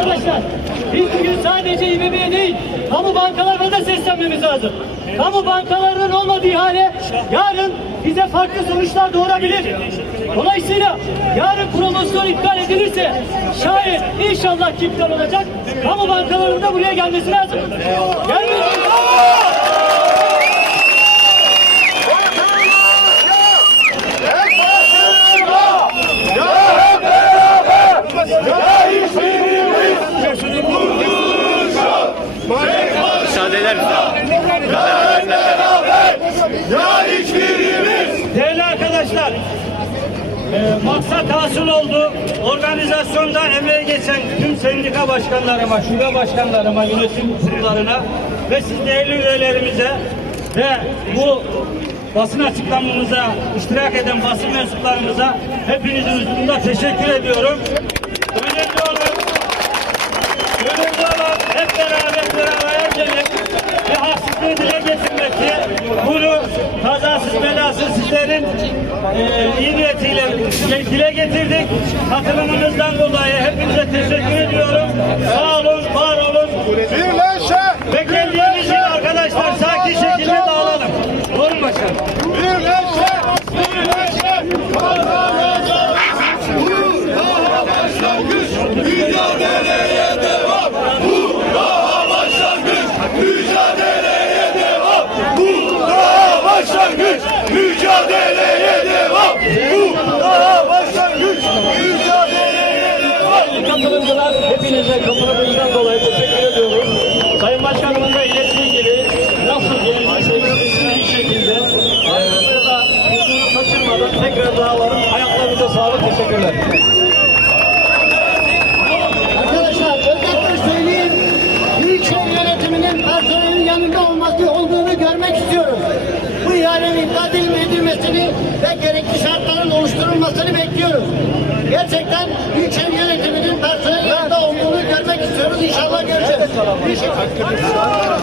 Arkadaşlar biz bugün sadece İBB'ye değil kamu bankalarına da seslenmemiz lazım. Kamu bankalarının olmadığı hale yarın bize farklı sonuçlar doğurabilir. Dolayısıyla yarın promosyon iptal edilirse şayet inşallah ki olacak kamu bankalarının da buraya gelmesi lazım. Gelmeyecek. Müsaade eder misin? Ya Değerli arkadaşlar, e, maksat hasıl oldu. Organizasyonda emeğe geçen tüm sendika başkanlarıma, şube başkanlarıma, yönetim kurullarına ve siz değerli üyelerimize ve bu basın açıklamamıza iştirak eden basın mensuplarımıza hepinizin huzurunda teşekkür ediyorum. Kazasız belasız sizlerin e, iyi niyetiyle dile getirdik. Katılımınızdan dolayı hepinize teşekkür ediyorum. Sağ olun, var olun. birleşe, Beklediğimiz gibi arkadaşlar sakin şekilde dağılalım. Doğru mu başkanım? birleşe, birleşe kazanacağız. Bu daha başlangıç, mücadeleye devam. Bu daha başlangıç, mücadeleye devam. Bu daha başlangıç, mücadeleye devam. Bu daha başlangıç, mücadeleye devam. Katılımcılar hepinize katılımınızdan dolayı teşekkür ediyoruz. Sayın Başkanımın da ilettiği gibi nasıl gelmişseniz iyi şekilde e, burada huzuru kaçırmadan tekrar dağılalım. Ayaklarınıza sağlık. Teşekkürler. Arkadaşlar özellikle söyleyeyim. Büyükşehir yönetiminin personelin yanında olması olduğunu görmek istiyoruz. Bu ihalenin iptal edilmesini ve gerekli şartların oluşturulmasını bekliyoruz. Gerçekten İnşallah göreceğiz. Ederim.